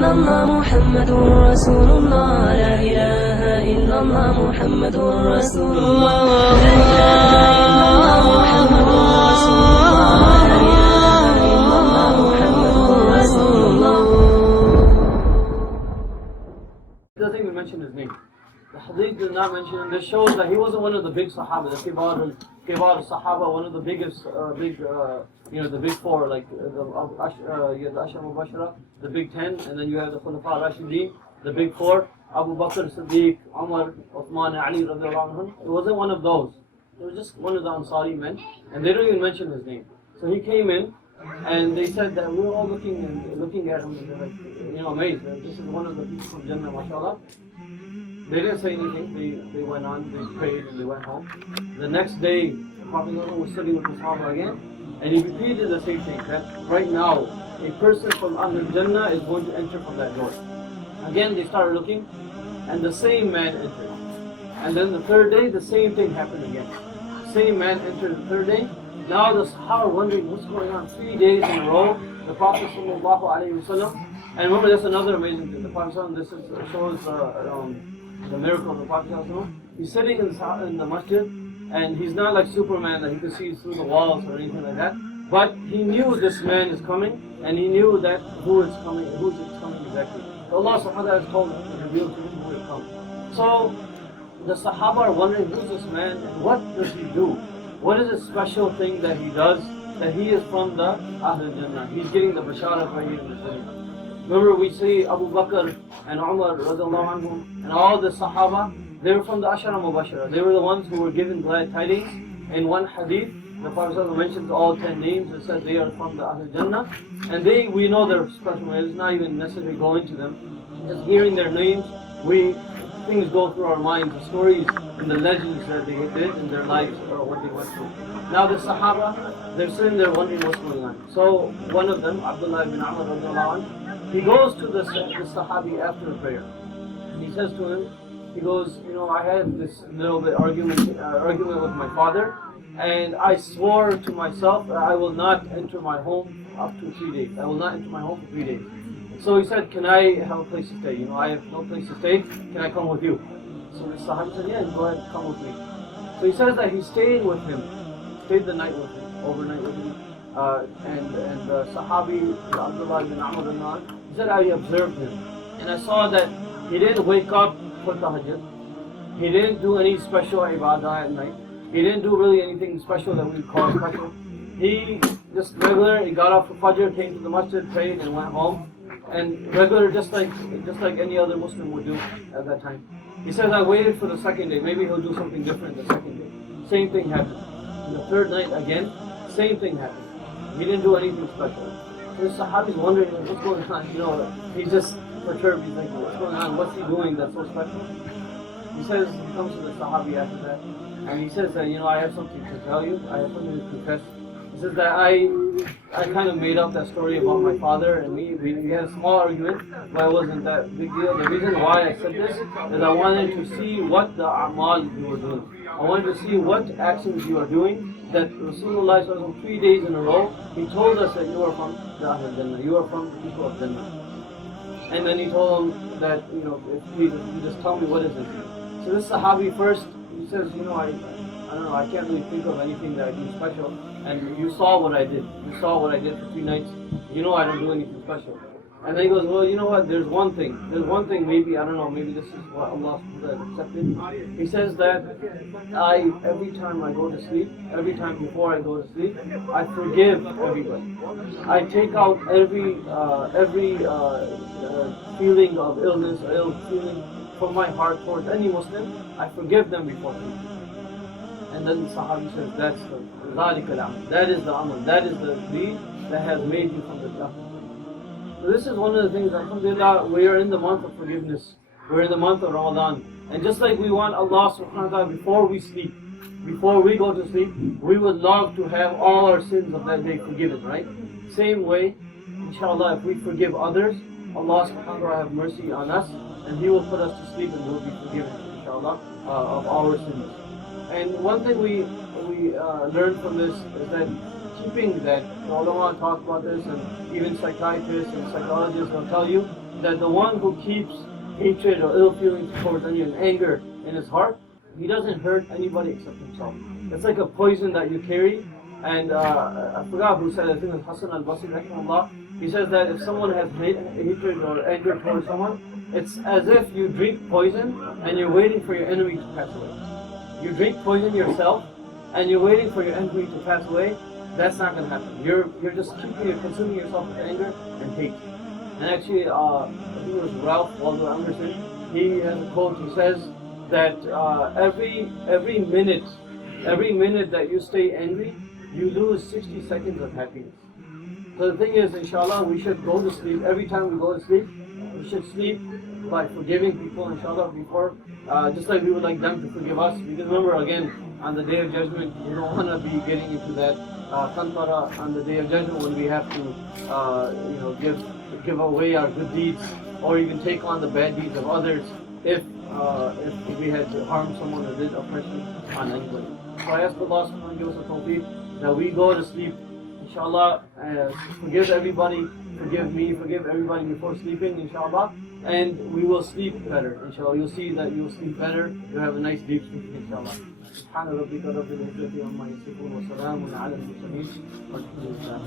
إلا الله محمد رسول الله لا إله إلا الله محمد رسول الله لا إله إلا الله محمد رسول الله لا إله إلا الله محمد رسول الله. He doesn't even mention his name. The hadith does not mention him. This shows that he wasn't one of the big Sahaba, the Kibar Sahaba, one of the biggest, the big four, like you have the Ashar Mubashara, the big 10, and then you have the Khulafa Rashidin, the big four, Abu Bakr, Siddiq, Umar, Uthman, Ali, radiallahu anhum. It wasn't one of those. It was just one of the Ansari men, and they don't even mention his name. So he came in, and they said that we were all looking at him, and they're like, amazed. This is one of the people from Jannah, mashallah. They didn't say anything. They went on, they prayed, and they went home. The next day, the Prophet was sitting with the Sahaba again, and he repeated the same thing, that right now, a person from Jannah is going to enter from that door. Again, they started looking, and the same man entered. And then the third day, the same thing happened again. Same man entered the third day. Now the Sahaba are wondering what's going on. 3 days in a row, the Prophet ﷺ, and remember that's another amazing thing. The Prophet ﷺ, shows the miracle of the Prophet ﷺ. He's sitting in the masjid, and he's not like Superman that he can see through the walls or anything like that. But he knew this man is coming, and he knew that who's coming exactly. Allah subhanahu wa ta'ala has told him, revealed to him who will come. So the Sahaba are wondering who's this man and what does he do? What is this special thing that he does that he is from the Ahl Jannah? He's getting the Bashara right here in the city. Remember we see Abu Bakr and Umar radiallahu anhum and all the Sahaba, they were from the Ashara Mubashara. They were the ones who were given glad tidings. In one hadith, the Prophet mentions all 10 names and says they are from the Ahl Jannah. And we know their special. It's not even necessary going to them. Just hearing their names, things go through our minds, the stories and the legends that they did in their lives or what they went through. Now the Sahaba, they're sitting there wondering what's going on. So one of them, Abdullah ibn Amr radiallahu anhu, he goes to the Sahabi after the prayer. And he says to him, he goes, I had this little bit argument with my father, and I swore to myself that I will not enter my home up to 3 days. I will not enter my home for 3 days. So he said, can I have a place to stay? I have no place to stay. Can I come with you? So the Sahabi said, yeah, go ahead, come with me. So he says that he stayed with him, stayed the night with him, overnight with him. And the Sahabi, Abdullah ibn Amr, he said, I observed him. And I saw that he didn't wake up for tahajjud. He didn't do any special ibadah at night. He didn't do really anything special that we call special. He just regular, he got up for Fajr, came to the masjid, prayed and went home. And regular, just like any other Muslim would do at that time. He says, I waited for the second day. Maybe he'll do something different the second day. Same thing happened. And the third night again, same thing happened. He didn't do anything special. So the Sahabi's wondering, what's going on? He's just perturbed. He's like, what's going on? What's he doing that's so special? He says, he comes to the Sahabi after that, and he says that, I have something to tell you. I have something to confess. He says that I kind of made up that story about my father and me. We had a small argument, but it wasn't that big deal. The reason why I said this is I wanted to see what the a'mal you were doing. I wanted to see what actions you are doing. That Rasulullah 3 days in a row, he told us that you are from the Ahl Jannah, you are from the people of Jannah. And then he told him that, please, if you just tell me what is it. So this Sahabi first, he says, I don't know, I can't really think of anything that I do special. And you saw what I did. You saw what I did for 3 nights. I don't do anything special. And then he goes, well, you know what, there's one thing, maybe, I don't know, maybe this is what Allah accepted. He says that every time I go to sleep, every time before I go to sleep, I forgive everybody. I take out every feeling of illness or ill feeling from my heart towards any Muslim. I forgive them before sleep. And then the Sahabi says, that's that is the amal, that is the deed that has made you from the Jannah. So this is one of the things, alhamdulillah, we are in the month of forgiveness. We're in the month of Ramadan. And just like we want Allah subhanahu wa ta'ala before we sleep, before we go to sleep, we would love to have all our sins of that day forgiven, right? Same way, inshallah, if we forgive others, Allah subhanahu wa ta'ala have mercy on us, and He will put us to sleep and we'll be forgiven, inshallah, of our sins. And one thing we learn from this is that keeping that, the ulama talk about this, and even psychiatrists and psychologists will tell you that the one who keeps hatred or ill feelings towards any and anger in his heart, he doesn't hurt anybody except himself. It's like a poison that you carry. And I forgot who said it, I think it was Hassan al-Basri rahimahullah. He says that if someone has hatred or anger towards someone, it's as if you drink poison and you're waiting for your enemy to pass away. You drink poison yourself and you're waiting for your enemy to pass away. That's not going to happen. You're just consuming yourself with anger and hate. And actually, I think it was Ralph Waldo Emerson. He has a quote. He says that every minute that you stay angry, you lose 60 seconds of happiness. So the thing is, inshallah, we should go to sleep. Every time we go to sleep, we should sleep by forgiving people, inshallah, before, just like we would like them to forgive us. Because remember, again, on the Day of Judgment, we don't want to be getting into that kantara on the Day of Judgment when we have to, give away our good deeds, or even take on the bad deeds of others if we had to harm someone or did oppression on anybody. So I ask Allah subhanahu wa ta'ala to give us a tawfiq that we go to sleep, inshallah, forgive everybody, forgive me, forgive everybody before sleeping, inshallah, and we will sleep better, inshallah. You'll see that you'll sleep better, you'll have a nice deep sleep, inshallah. سبحان ربك رب العزة عما يصفون وسلام على المرسلين والحمد لله.